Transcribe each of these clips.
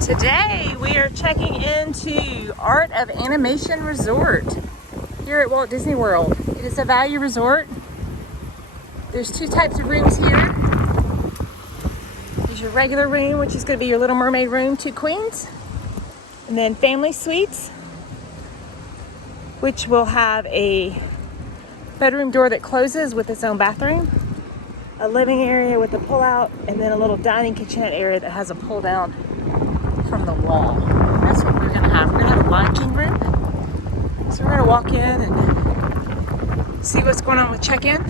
Today we are checking into Art of Animation Resort here at Walt Disney World. It is a value resort. There's two types of rooms here. There's your regular room, which is going to be your Little Mermaid room, 2 queens. And then family suites, which will have a bedroom door that closes with its own bathroom, a living area with a pull-out, and then a little dining kitchenette area that has a pull-down from the wall. That's what we're going to have. We're going to have a Lion King room. So we're going to walk in and see what's going on with check-in.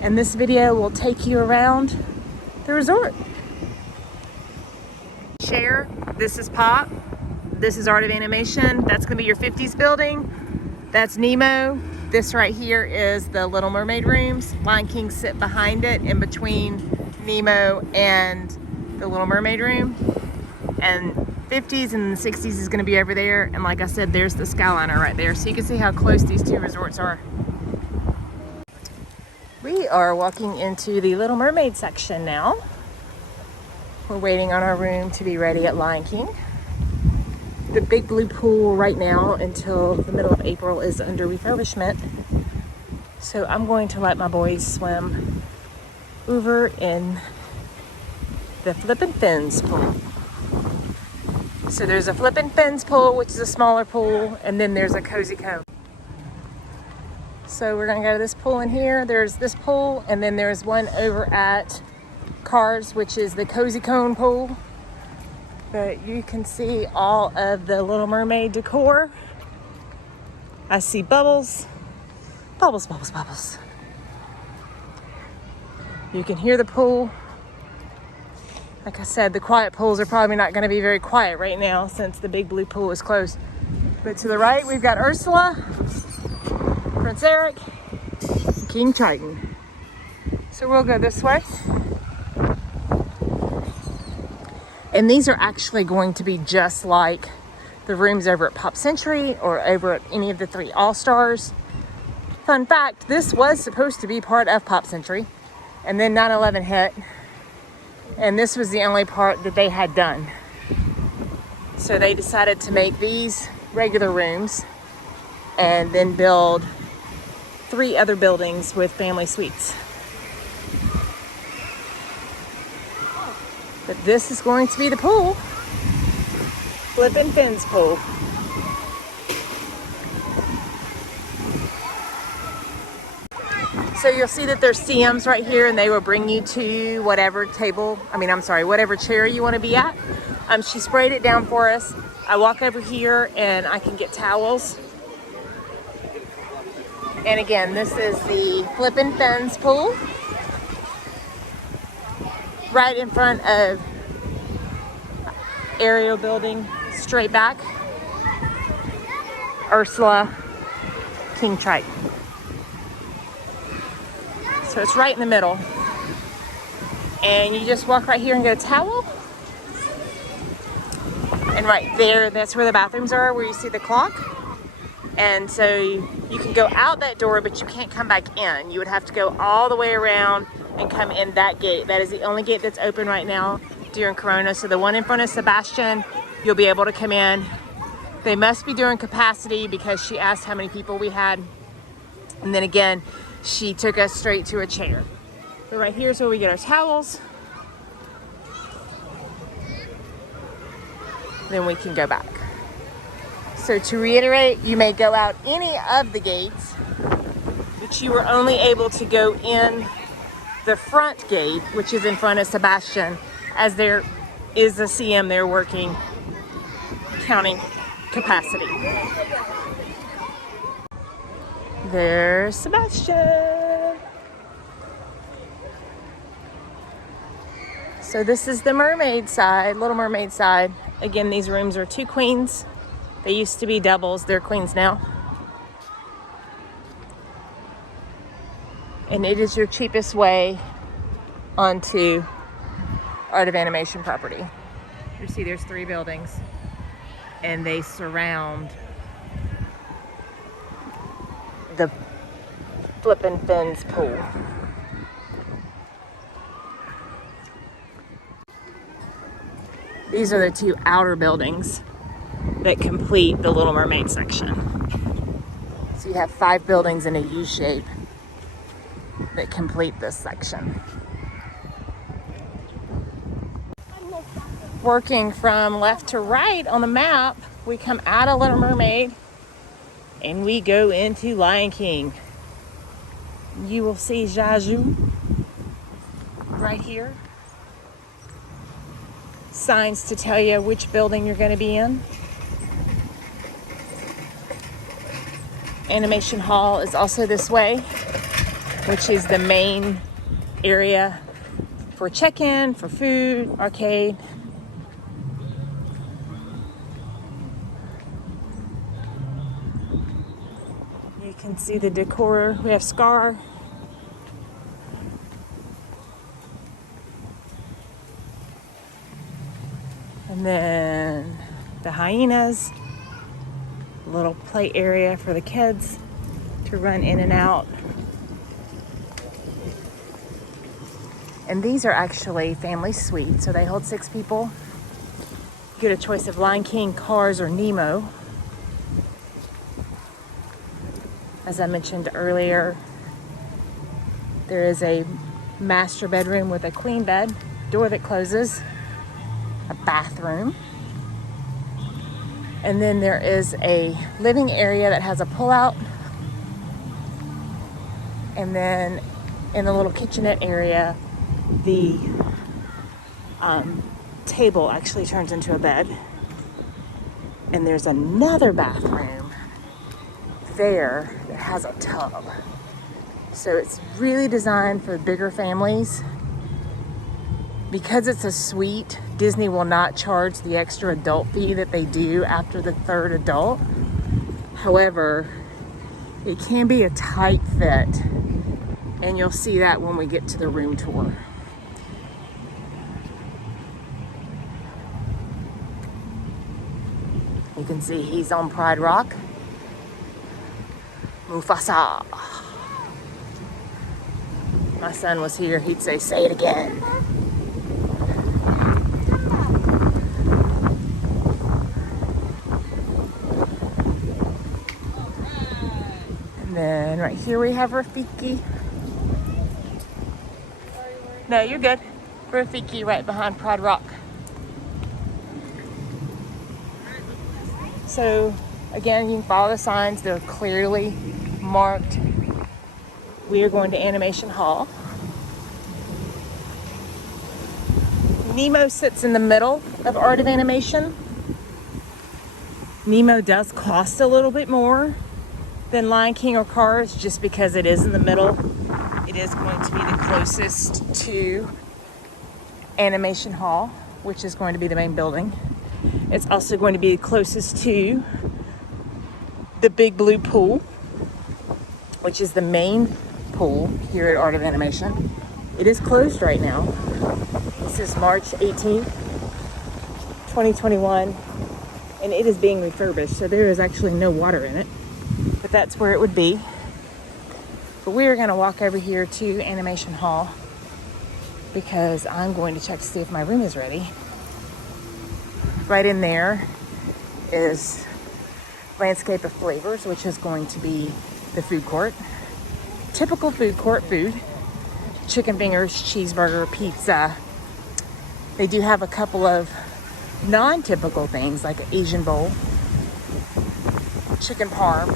And this video will take you around the resort. Share. This is Pop. This is Art of Animation. That's going to be your 50s building. That's Nemo. This right here is the Little Mermaid Rooms. Lion King sit behind it in between Nemo and the Little Mermaid room. And 50s and 60s is going to be over there. And like I said, there's the Skyliner right there. So you can see how close these two resorts are. We are walking into the Little Mermaid section now. We're waiting on our room to be ready at Lion King. The big blue pool right now until the middle of April is under refurbishment. So I'm going to let my boys swim over in the Flippin' Fins pool. So there's a Flippin' Fins pool, which is a smaller pool, and then there's a Cozy Cone. So we're gonna go to this pool in here. There's this pool, and then there's one over at Cars, which is the Cozy Cone pool. But you can see all of the Little Mermaid decor. I see bubbles, bubbles, bubbles, bubbles. You can hear the pool. Like I said, the quiet pools are probably not going to be very quiet right now since the big blue pool is closed. But to the right, we've got Ursula, Prince Eric, and King Triton. So we'll go this way. And these are actually going to be just like the rooms over at Pop Century or over at any of the 3 All-Stars. Fun fact, this was supposed to be part of Pop Century, and then 9/11 hit. And this was the only part that they had done. So they decided to make these regular rooms and then build 3 other buildings with family suites. But this is going to be the pool. Flippin' Fins pool. So you'll see that there's CMs right here, and they will bring you to whatever whatever chair you want to be at. She sprayed it down for us. I walk over here and I can get towels. And again, this is the Flippin' Fins pool. Right in front of Ariel building, straight back. Ursula, King Triton. So it's right in the middle. And you just walk right here and get a towel. And right there, that's where the bathrooms are, where you see the clock. And so you can go out that door, but you can't come back in. You would have to go all the way around and come in that gate. That is the only gate that's open right now during Corona. So the one in front of Sebastian, you'll be able to come in. They must be doing capacity because she asked how many people we had. And then again, she took us straight to a chair. So right here is where we get our towels. Then we can go back. So to reiterate, you may go out any of the gates, but you were only able to go in the front gate, which is in front of Sebastian, as there is a CM there working, counting capacity. There's Sebastian. So this is the mermaid side, Little Mermaid side. Again, these rooms are 2 queens. They used to be doubles, they're queens now. And it is your cheapest way onto Art of Animation property. You see there's 3 buildings and they surround the Flippin' Fins pool. These are the two outer buildings that complete the Little Mermaid section. So you have 5 buildings in a U shape that complete this section. Working from left to right on the map, we come out of Little Mermaid and we go into Lion King. You will see Zhazhu right here. Signs to tell you which building you're going to be in. Animation Hall is also this way, which is the main area for check-in, for food, arcade. You can see the decor. We have Scar. And then the hyenas. Little play area for the kids to run in and out. And these are actually family suites, so they hold 6 people. You get a choice of Lion King, Cars, or Nemo. As I mentioned earlier, there is a master bedroom with a queen bed, door that closes, a bathroom. And then there is a living area that has a pull-out. And then in the little kitchenette area, the table actually turns into a bed. And there's another bathroom there that has a tub. So it's really designed for bigger families. Because it's a suite, Disney will not charge the extra adult fee that they do after the 3rd adult. However, it can be a tight fit, and you'll see that when we get to the room tour. You can see he's on Pride Rock. Mufasa. My son was here, he'd say it again. And then right here we have Rafiki. No, you're good. Rafiki right behind Pride Rock. So again, you can follow the signs. They're clearly marked. We are going to Animation Hall. Nemo sits in the middle of Art of Animation. Nemo does cost a little bit more than Lion King or Cars just because it is in the middle. It is going to be the closest to Animation Hall, which is going to be the main building. It's also going to be the closest to the Big Blue Pool, which is the main pool here at Art of Animation. It is closed right now. This is March 18th, 2021, and it is being refurbished, so there is actually no water in it, but that's where it would be. But we are going to walk over here to Animation Hall because I'm going to check to see if my room is ready. Right in there is Landscape of Flavors, which is going to be the food court. Typical food court food. Chicken fingers, cheeseburger, pizza. They do have a couple of non-typical things like an Asian bowl, chicken parm,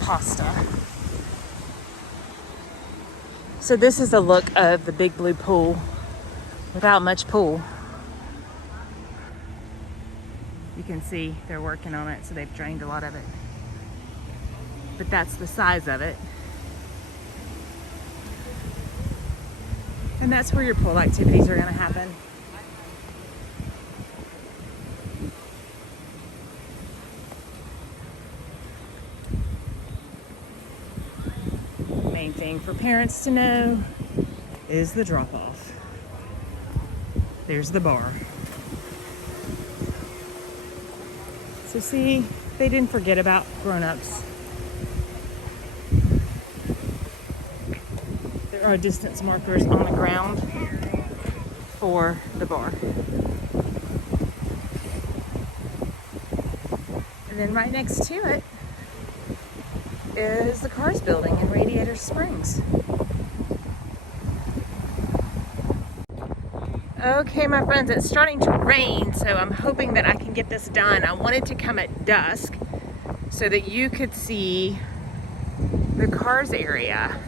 pasta. So this is a look of the Big Blue Pool without much pool. You can see they're working on it, so they've drained a lot of it. But that's the size of it. And that's where your pool activities are going to happen. Main thing for parents to know is the drop-off. There's the bar. So see, they didn't forget about grown-ups. There are distance markers on the ground for the bar. And then right next to it is the Cars building in Radiator Springs. Okay, my friends, it's starting to rain, so I'm hoping that I can get this done. I wanted to come at dusk so that you could see the Cars area.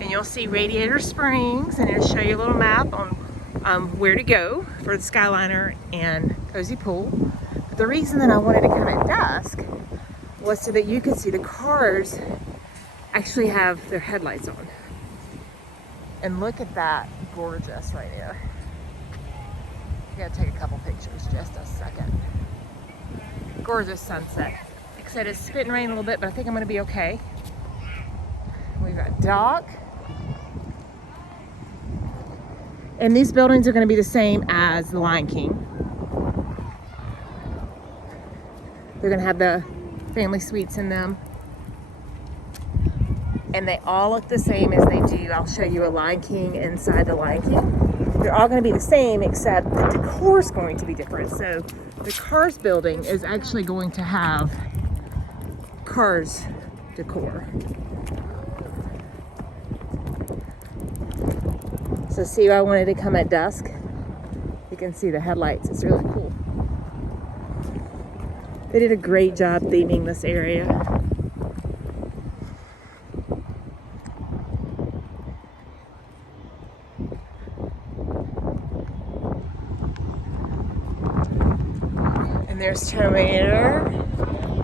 And you'll see Radiator Springs, and it'll show you a little map on where to go for the Skyliner and Cozy Pool. But the reason that I wanted to come at dusk was so that you could see the Cars actually have their headlights on. And look at that, gorgeous right there. I gotta take a couple pictures, just a second. Gorgeous sunset. Like I said, it's spitting rain a little bit, but I think I'm gonna be okay. We've got dock. And these buildings are gonna be the same as the Lion King. They're gonna have the family suites in them. And they all look the same as they do. I'll show you a Lion King inside the Lion King. They're all going to be the same, except the decor is going to be different. So the Cars building is actually going to have Cars decor. So see, I wanted to come at dusk. You can see the headlights. It's really cool. They did a great job theming this area. And there's Terminator,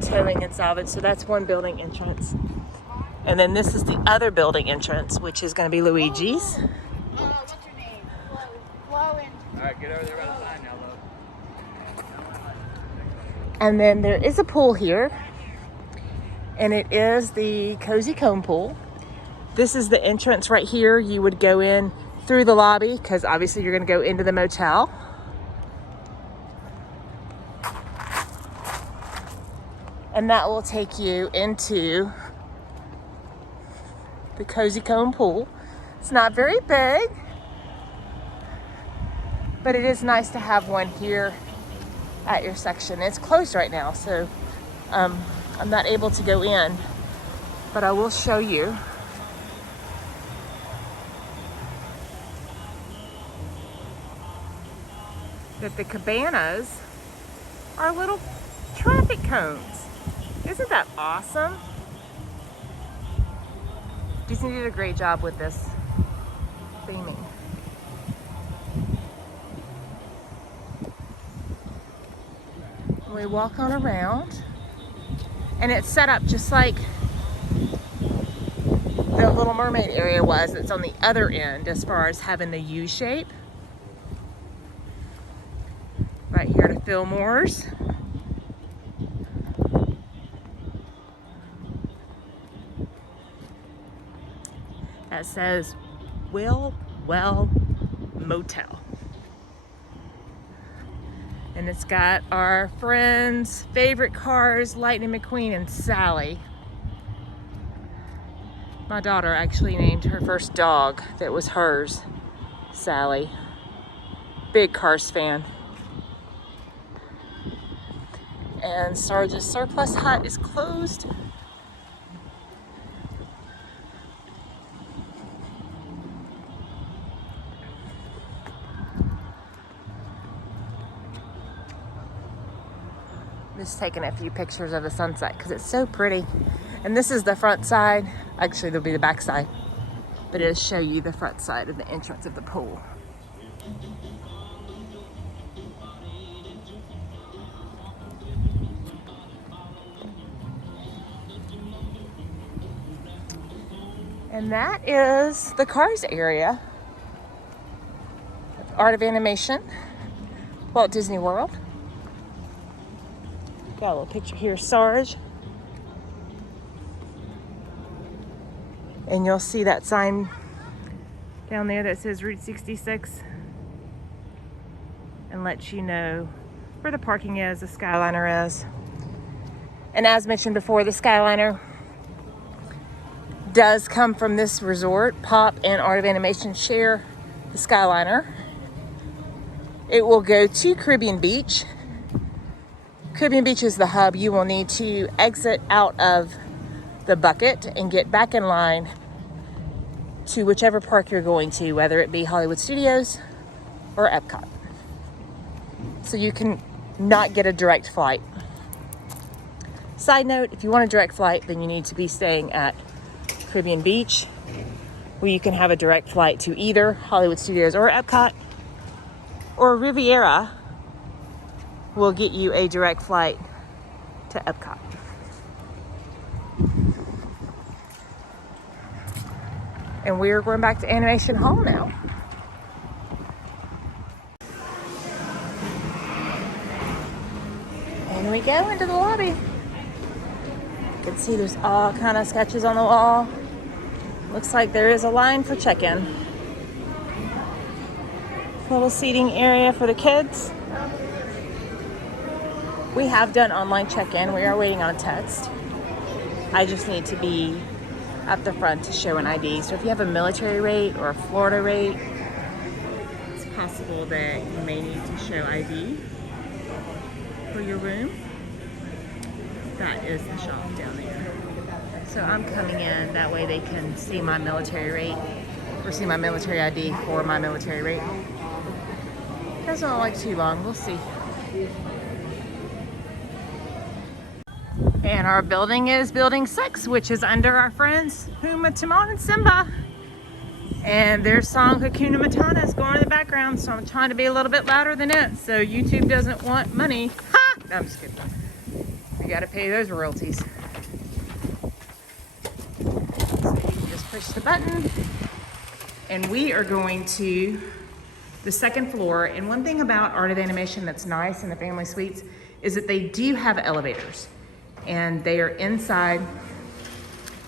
towing and salvage. So that's one building entrance. And then this is the other building entrance, which is going to be Luigi's. What's your name? Flo and... All right, get over there right behind now, love. And then there is a pool here. And it is the Cozy Cone Pool. This is the entrance right here. You would go in through the lobby, because obviously you're going to go into the motel. And that will take you into the Cozy Cone Pool. It's not very big, but it is nice to have one here at your section. It's closed right now, so I'm not able to go in, but I will show you. That the cabanas are little traffic cones. Isn't that awesome? Disney did a great job with this theming. We walk on around, and it's set up just like the Little Mermaid area was. It's on the other end as far as having the U shape. Right here to Fillmore's. That says Well Motel. And it's got our friends' favorite cars, Lightning McQueen and Sally. My daughter actually named her first dog that was hers, Sally. Big Cars fan. And Sarge's Surplus Hut is closed. Just taking a few pictures of the sunset because it's so pretty. And this is the front side. Actually, there'll be the back side, but it'll show you the front side of the entrance of the pool. And that is the Cars area. Art of Animation, Walt Disney World. Got a little picture here, Sarge. And you'll see that sign down there that says Route 66 and lets you know where the parking is, the Skyliner is. And as mentioned before, the Skyliner does come from this resort. Pop and Art of Animation share the Skyliner. It will go to Caribbean Beach Caribbean Beach is the hub, you will need to exit out of the bucket and get back in line to whichever park you're going to, whether it be Hollywood Studios or Epcot. So you can not get a direct flight. Side note, if you want a direct flight, then you need to be staying at Caribbean Beach, where you can have a direct flight to either Hollywood Studios or Epcot, or Riviera will get you a direct flight to Epcot. And we're going back to Animation Hall now. And we go into the lobby. You can see there's all kind of sketches on the wall. Looks like there is a line for check-in. Little seating area for the kids. We have done online check-in. We are waiting on a text. I just need to be up the front to show an ID. So if you have a military rate or a Florida rate, it's possible that you may need to show ID for your room. That is the shop down there. So I'm coming in, that way they can see my military rate or see my military ID for my military rate. Doesn't look like too long, we'll see. And our building is building 6, which is under our friends Puma, Timon, and Simba. And their song Hakuna Matata is going in the background, so I'm trying to be a little bit louder than it, so YouTube doesn't want money. Ha! No, I'm just kidding. We gotta pay those royalties. So you can just push the button, and we are going to the second floor. And one thing about Art of Animation that's nice in the family suites is that they do have elevators. And they are inside.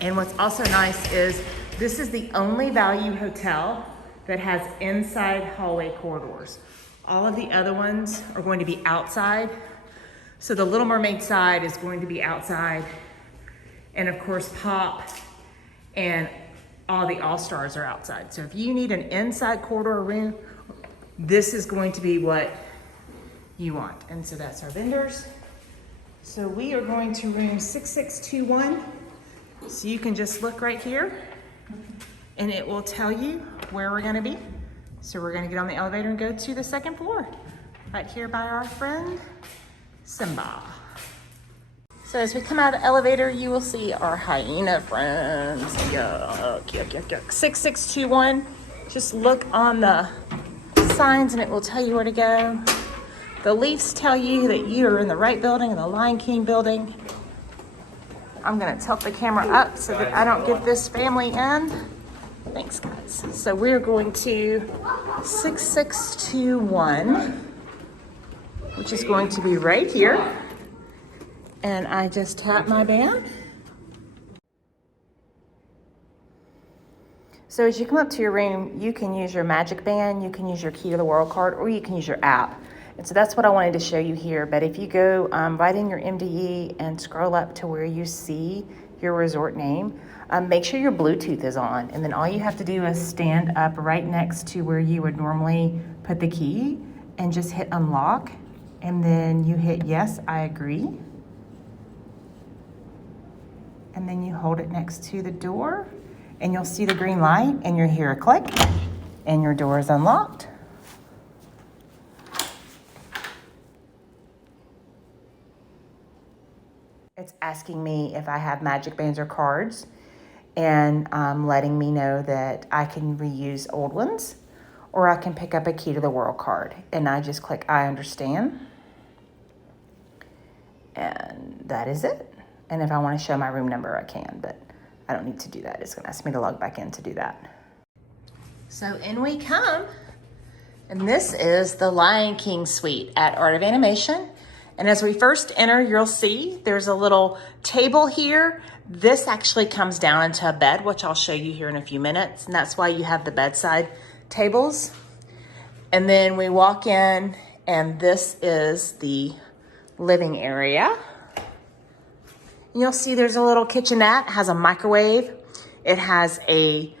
And what's also nice is this is the only value hotel that has inside hallway corridors. All of the other ones are going to be outside. So the Little Mermaid side is going to be outside. And of course, Pop and all the All-Stars are outside. So if you need an inside corridor room, this is going to be what you want. And so that's our vendors. So we are going to room 6621. So you can just look right here and it will tell you where we're gonna be. So we're gonna get on the elevator and go to the second floor, right here by our friend Simba. So as we come out of the elevator, you will see our hyena friends. Yuck, yuck, yuck, yuck. 6621, just look on the signs and it will tell you where to go. The leaves tell you that you are in the right building, in the Lion King building. I'm gonna tilt the camera up so that I don't get this family in. Thanks, guys. So we're going to 6621, which is going to be right here. And I just tap my band. So as you come up to your room, you can use your Magic Band, you can use your Key to the World card, or you can use your app. And so that's what I wanted to show you here. But if you go right in your MDE and scroll up to where you see your resort name, make sure your Bluetooth is on. And then all you have to do is stand up right next to where you would normally put the key and just hit unlock. And then you hit yes, I agree. And then you hold it next to the door and you'll see the green light and you'll hear a click and your door is unlocked. It's asking me if I have Magic Bands or cards and letting me know that I can reuse old ones or I can pick up a Key to the World card. And I just click I understand. And that is it. And if I want to show my room number, I can, but I don't need to do that. It's going to ask me to log back in to do that. So in we come. And this is the Lion King suite at Art of Animation. And as we first enter, you'll see there's a little table here. This actually comes down into a bed, which I'll show you here in a few minutes. And that's why you have the bedside tables. And then we walk in and this is the living area. You'll see there's a little kitchenette, has a microwave. It has a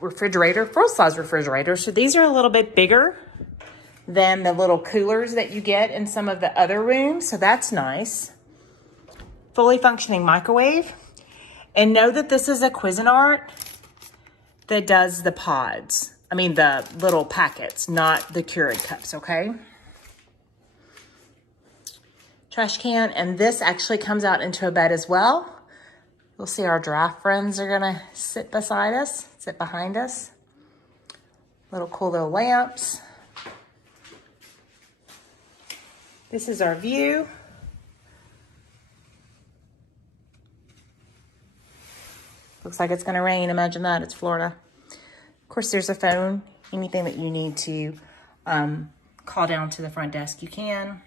refrigerator, full-size refrigerator. So these are a little bit bigger than the little coolers that you get in some of the other rooms. So that's nice. Fully functioning microwave. And know that this is a Cuisinart that does the pods. I mean, the little packets, not the Keurig cups, okay? Trash can, and this actually comes out into a bed as well. You'll see our giraffe friends are gonna sit beside us, sit behind us. Little cool little lamps. This is our view. Looks like it's gonna rain, imagine that, it's Florida. Of course, there's a phone. Anything that you need to call down to the front desk, you can.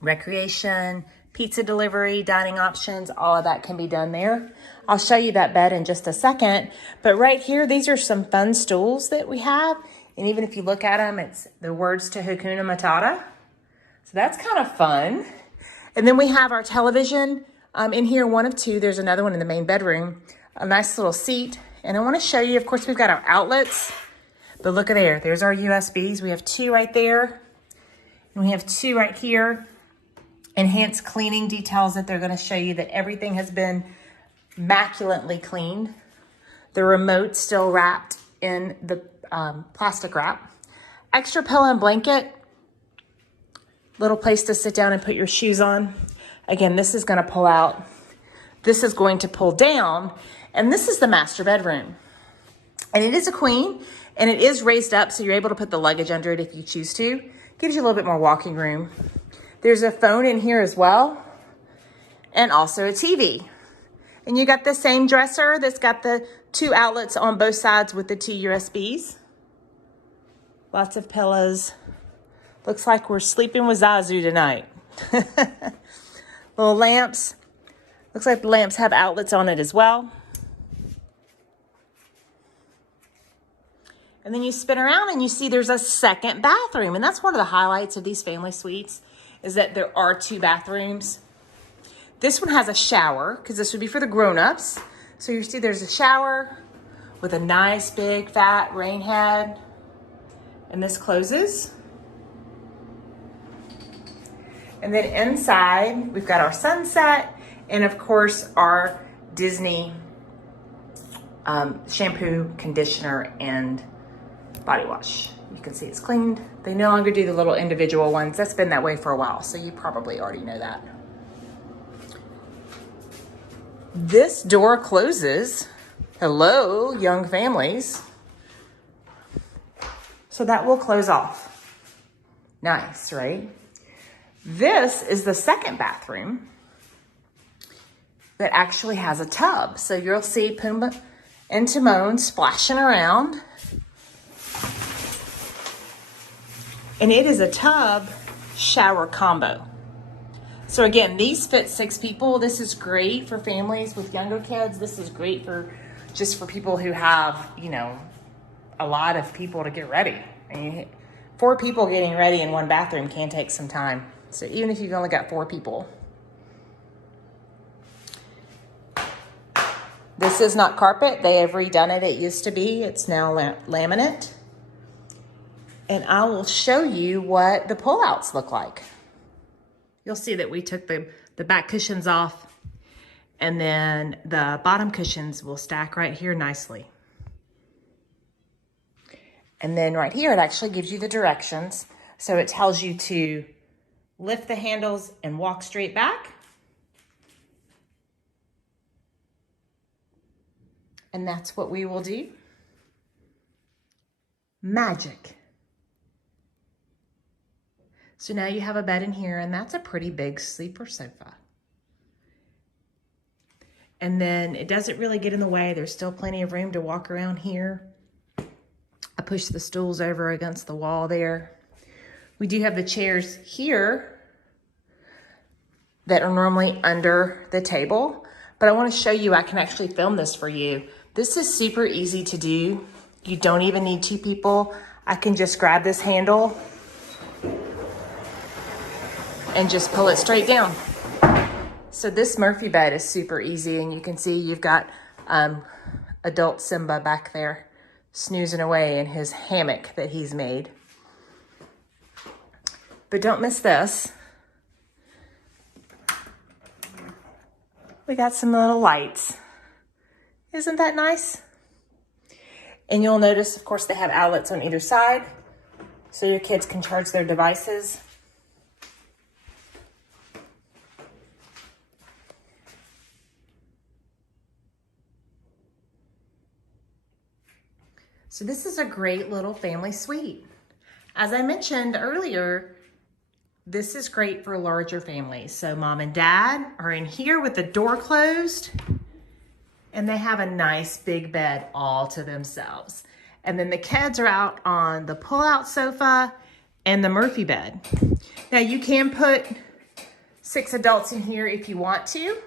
Recreation, pizza delivery, dining options, all of that can be done there. I'll show you that bed in just a second. But right here, these are some fun stools that we have. And even if you look at them, it's the words to Hakuna Matata. So that's kind of fun. And then we have our television in here, one of two. There's another one in the main bedroom. A nice little seat. And I want to show you, of course, we've got our outlets. But look at there. There's our USBs. We have two right there. And we have two right here. Enhanced cleaning details that they're going to show you that everything has been immaculately cleaned. The remote's still wrapped in the plastic wrap. Extra pillow and blanket. Little place to sit down and put your shoes on. Again, this is going to pull out. This is going to pull down. And this is the master bedroom. And it is a queen. And it is raised up, so you're able to put the luggage under it if you choose to. Gives you a little bit more walking room. There's a phone in here as well. And also a TV. And you got the same dresser that's got the two outlets on both sides with the two USBs. Lots of pillows. Looks like we're sleeping with Zazu tonight. Little lamps. Looks like the lamps have outlets on it as well. And then you spin around and you see there's a second bathroom. And that's one of the highlights of these family suites is that there are two bathrooms. This one has a shower because this would be for the grown-ups. So you see there's a shower with a nice big fat rain head. And this closes. And then inside, we've got our sunset and of course our Disney shampoo, conditioner, and body wash. You can see it's cleaned. They no longer do the little individual ones. That's been that way for a while, so you probably already know that. This door closes. Hello, young families. So that will close off. Nice, right? This is the second bathroom that actually has a tub. So you'll see Pumbaa and Timon splashing around. And it is a tub shower combo. So again, these fit 6 people. This is great for families with younger kids. This is great for just for people who have, you know, a lot of people to get ready. I mean, 4 people getting ready in one bathroom can take some time. So even if you've only got 4 people. This is not carpet. They have redone it. It used to be. It's now laminate. And I will show you what the pullouts look like. You'll see that we took the back cushions off, and then the bottom cushions will stack right here nicely. And then right here, it actually gives you the directions. So it tells you to lift the handles and walk straight back. And that's what we will do. Magic. So now you have a bed in here, and that's a pretty big sleeper sofa. And then it doesn't really get in the way. There's still plenty of room to walk around here. I push the stools over against the wall there. We do have the chairs here that are normally under the table, but I want to show you, I can actually film this for you. This is super easy to do. You don't even need 2 people. I can just grab this handle and just pull it straight down. So this Murphy bed is super easy, and you can see you've got adult Simba back there snoozing away in his hammock that he's made. But don't miss this. We got some little lights. Isn't that nice? And you'll notice, of course, they have outlets on either side, so your kids can charge their devices. So this is a great little family suite. As I mentioned earlier, this is great for larger families. So mom and dad are in here with the door closed, and they have a nice big bed all to themselves. And then the kids are out on the pull-out sofa and the Murphy bed. Now you can put 6 adults in here if you want to.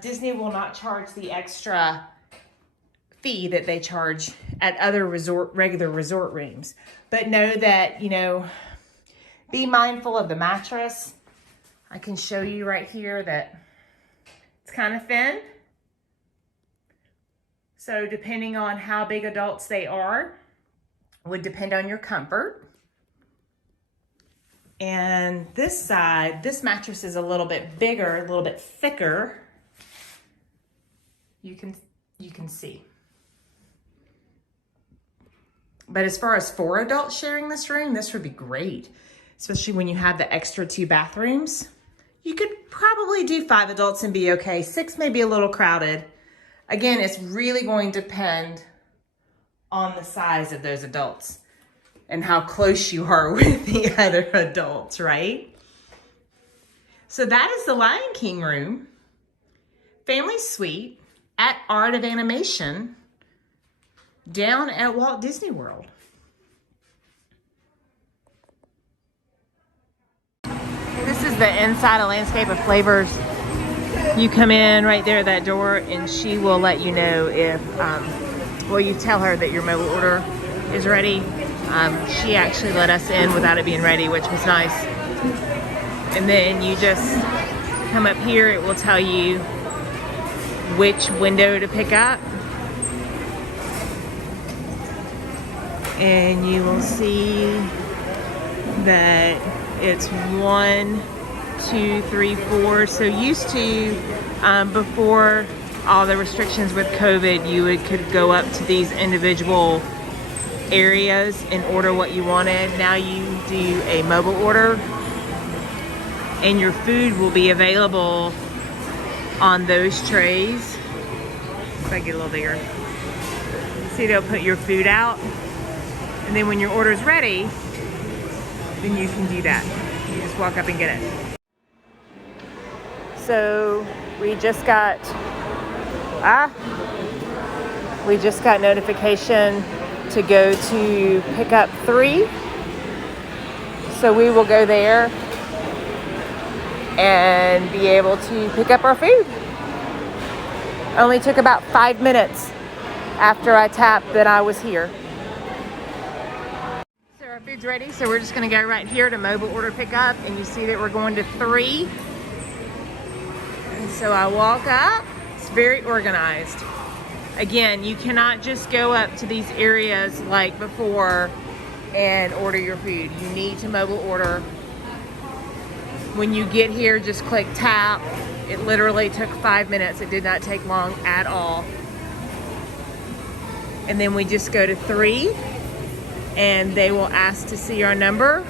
Disney will not charge the extra fee that they charge at other regular resort rooms. But know that, you know, be mindful of the mattress. I can show you right here that it's kind of thin. So depending on how big adults they are, would depend on your comfort. And this side, this mattress is a little bit bigger, a little bit thicker. You can see. But as far as 4 adults sharing this room, this would be great. Especially when you have the extra 2 bathrooms. You could probably do 5 adults and be okay. 6 may be a little crowded. Again, it's really going to depend on the size of those adults and how close you are with the other adults, right? So that is the Lion King room, family suite at Art of Animation down at Walt Disney World. This is the inside of Landscape of Flavors. You come in right there at that door and she will let you know if, well, you tell her that your mobile order is ready. She actually let us in without it being ready, which was nice. And then you just come up here, it will tell you which window to pick up. And you will see that it's 1, 2, 3, 4. So used to, before all the restrictions with COVID, you could go up to these individual areas and order what you wanted. Now you do a mobile order and your food will be available on those trays. If I get a little bigger. See, they'll put your food out, and then when your order is ready, then you can do that. You just walk up and get it. So we just got notification to go to pick up 3. So we will go there and be able to pick up our food. Only took about 5 minutes after I tapped that I was here. So our food's ready, so we're just gonna go right here to mobile order pickup, and you see that we're going to 3. And so I walk up, it's very organized. Again, you cannot just go up to these areas like before and order your food. You need to mobile order. When you get here, just click tap. It literally took 5 minutes. It did not take long at all. And then we just go to 3 and they will ask to see our number.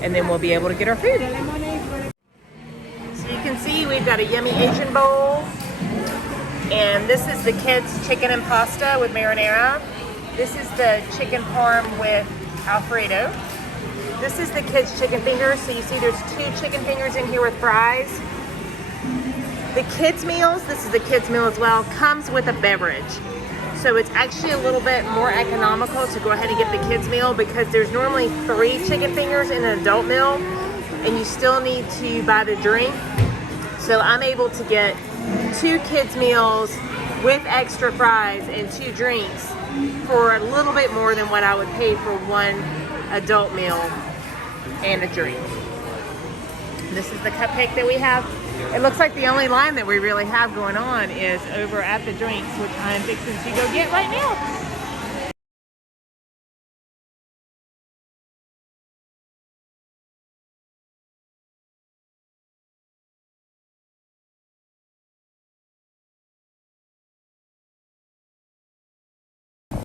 And then we'll be able to get our food. So you can see we've got a yummy Asian bowl. And this is the kids' chicken and pasta with marinara. This is the chicken parm with Alfredo. This is the kids' chicken fingers. So you see there's 2 chicken fingers in here with fries. The kids' meals, this is the kids' meal as well, comes with a beverage. So it's actually a little bit more economical to go ahead and get the kids' meal because there's normally 3 chicken fingers in an adult meal and you still need to buy the drink. So I'm able to get 2 kids' meals with extra fries and 2 drinks for a little bit more than what I would pay for 1 adult meal and a drink. This is the cupcake that we have. It looks like the only line that we really have going on is over at the drinks, which I am fixing to go get right now.